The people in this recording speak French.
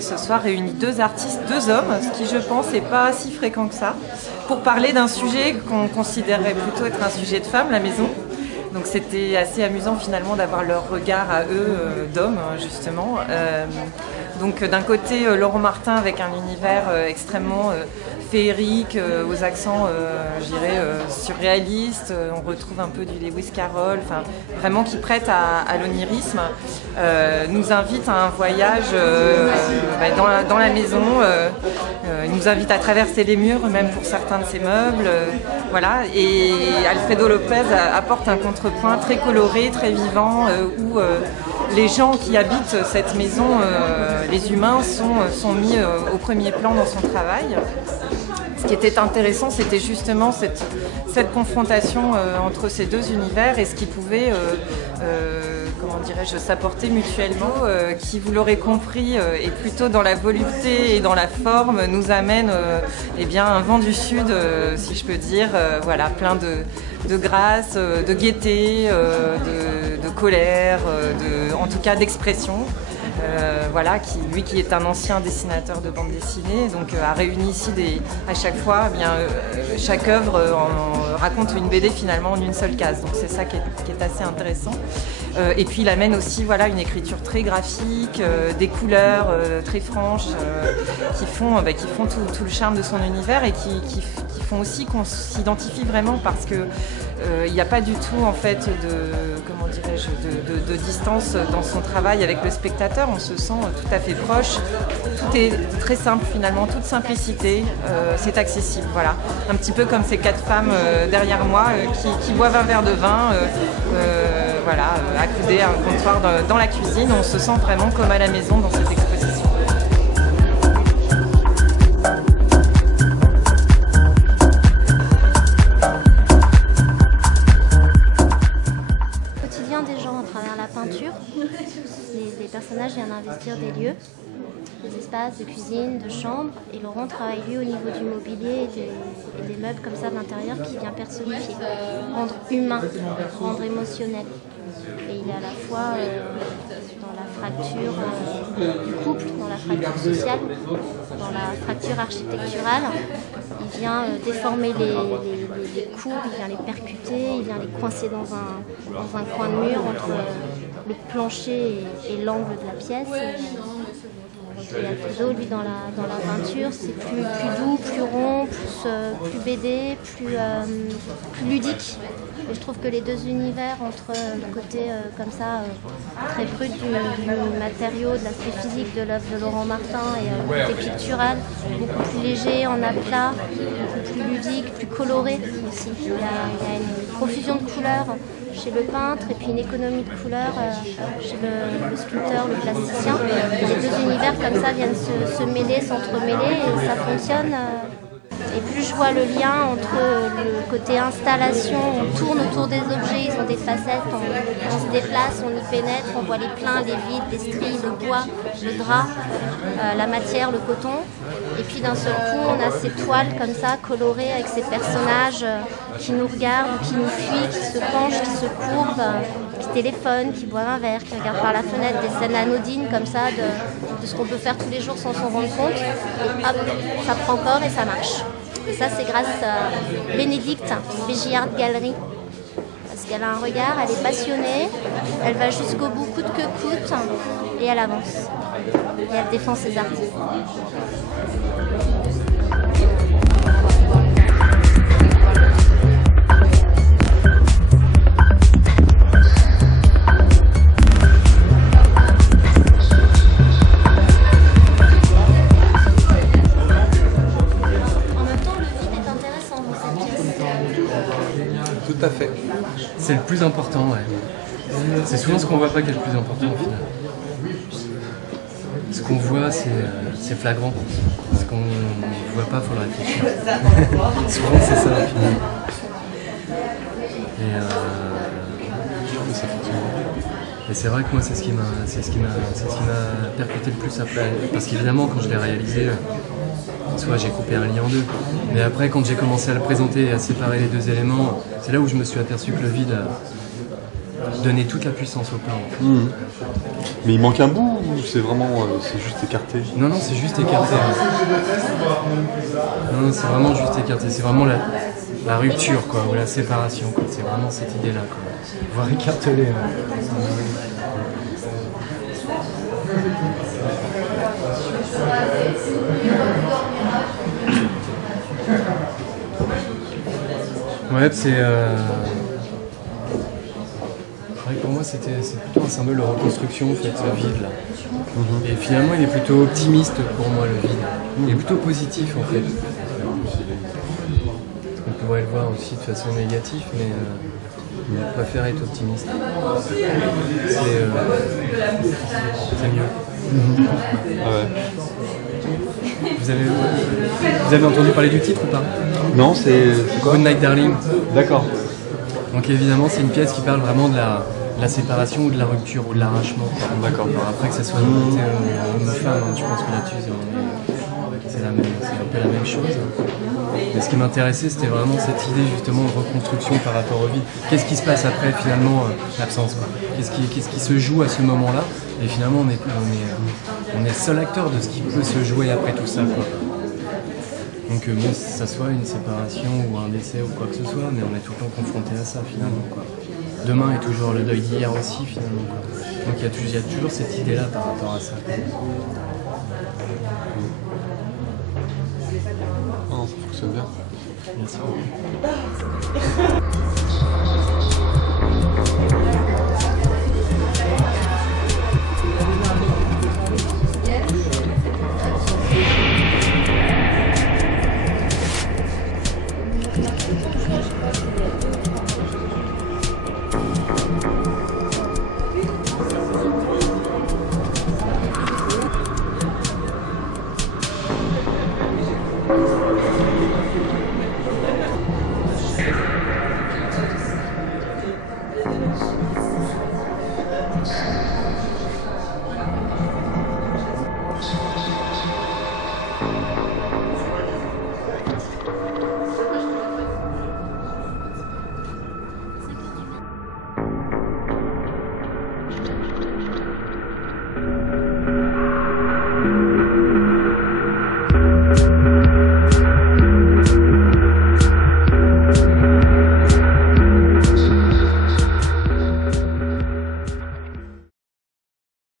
Ce soir réunit deux artistes, deux hommes, ce qui je pense n'est pas si fréquent que ça, pour parler d'un sujet qu'on considérait plutôt être un sujet de femme, la maison. Donc c'était assez amusant finalement d'avoir leur regard à eux d'hommes justement. Donc d'un côté Laurent Martin avec un univers extrêmement féerique, aux accents je dirais surréalistes, on retrouve un peu du Lewis Carroll, enfin vraiment qui prête à l'onirisme, nous invite à un voyage dans la maison, il nous invite à traverser les murs même pour certains de ses meubles, voilà, et Alfredo Lopez apporte un contrepoint très coloré, très vivant, où les gens qui habitent cette maison, les humains, sont mis au premier plan dans son travail. Ce qui était intéressant, c'était justement cette confrontation entre ces deux univers et ce qui pouvait, comment dirais-je, s'apporter mutuellement, qui, vous l'aurez compris, est plutôt dans la volupté et dans la forme, nous amène eh bien, un vent du sud, si je peux dire, voilà, plein de grâce, de gaieté, de colère, en tout cas d'expression. Voilà, lui qui est un ancien dessinateur de bande dessinée, donc a réuni ici à chaque fois, eh bien, chaque œuvre raconte une BD finalement en une seule case, donc c'est ça qui est assez intéressant. Et puis il amène aussi voilà, une écriture très graphique, des couleurs très franches qui font tout le charme de son univers et qui font aussi qu'on s'identifie vraiment parce que il n'y a pas du tout en fait de distance dans son travail avec le spectateur, on se sent tout à fait proche, tout est très simple finalement, toute simplicité, c'est accessible, voilà. Un petit peu comme ces quatre femmes derrière moi qui boivent un verre de vin, voilà, accoudées à un comptoir dans la cuisine, on se sent vraiment comme à la maison dans cette exposition. Les personnages viennent investir des lieux, des espaces de cuisine, de chambre, et Laurent travaille lui au niveau du mobilier et des meubles comme ça de l'intérieur qui vient personnifier, rendre humain, rendre émotionnel. Et il est à la fois dans la fracture du couple, dans la fracture sociale, dans la fracture architecturale. Il vient déformer les cours, il vient les percuter, il vient les coincer dans un coin de mur entre le plancher et l'angle de la pièce. Et Alfredo, lui, dans la peinture, c'est plus doux, plus rond, plus BD, plus ludique. Et je trouve que les deux univers, entre le côté comme ça, très brut du matériau, de l'aspect physique de l'œuvre de Laurent Martin et le côté pictural, beaucoup plus léger, en aplat, beaucoup plus ludique, plus coloré aussi. Il y a une profusion de couleurs chez le peintre et puis une économie de couleurs chez le sculpteur, le plasticien. Les deux univers comme ça viennent se mêler, s'entremêler et ça fonctionne. Et plus je vois le lien entre le côté installation, on tourne autour des objets, ils ont des facettes, on se déplace, on y pénètre, on voit les pleins, les vides, les stries, le bois, le drap, la matière, le coton. Et puis d'un seul coup, on a ces toiles comme ça, colorées avec ces personnages qui nous regardent, qui nous fuient, qui se penchent, qui se courbent, qui téléphonent, qui boivent un verre, qui regardent par la fenêtre, des scènes anodines comme ça de ce qu'on peut faire tous les jours sans s'en rendre compte. Et hop, ça prend corps et ça marche. Et ça, c'est grâce à Bénédicte, Bégillard Galerie. Parce qu'elle a un regard, elle est passionnée, elle va jusqu'au bout, coûte que coûte, et elle avance. Et elle défend ses artistes. Tout à fait. C'est le plus important, ouais. C'est souvent ce qu'on voit pas qui est le plus important au final. Ce qu'on voit, c'est flagrant. Ce qu'on ne voit pas, il faut le réfléchir. Souvent, c'est ça, au final. Et c'est vrai que moi, c'est ce qui m'a percuté le plus après. Parce qu'évidemment, quand je l'ai réalisé, soit j'ai coupé un lit en deux. Mais après, quand j'ai commencé à le présenter et à séparer les deux éléments, c'est là où je me suis aperçu que le vide donnait toute la puissance au plan. Mais il manque un bout ou c'est vraiment c'est juste écarté? Non, c'est juste écarté. Non, c'est vraiment juste écarté. C'est vraiment la rupture, quoi, ou la séparation, quoi. C'est vraiment cette idée-là, quoi. Voir écartelé. Ouais, c'est vrai que pour moi c'est plutôt un symbole de reconstruction, en fait, le vide là. Et finalement il est plutôt optimiste pour moi, le vide. Il est plutôt positif en fait. On pourrait le voir aussi de façon négative, mais je préfère être optimiste. C'est mieux. Vous avez entendu parler du titre ou pas? Non, c'est quoi? Good Night Darling. D'accord. Donc évidemment c'est une pièce qui parle vraiment de la séparation ou de la rupture ou de l'arrachement. D'accord. Alors après que ça soit homme ou femme, je pense que là-dessus c'est un peu la même chose. Mais ce qui m'intéressait, c'était vraiment cette idée justement de reconstruction par rapport au vide. Qu'est-ce qui se passe après finalement l'absence, quoi. Qu'est-ce qui se joue à ce moment-là? Et finalement on est seul acteur de ce qui peut se jouer après tout ça, quoi. Donc que ça soit une séparation ou un décès ou quoi que ce soit, mais on est tout le temps confronté à ça finalement, quoi. Demain est toujours le deuil d'hier aussi finalement, quoi. Donc il y a toujours cette idée-là par rapport à ça. Non, ça fonctionne bien. Merci beaucoup.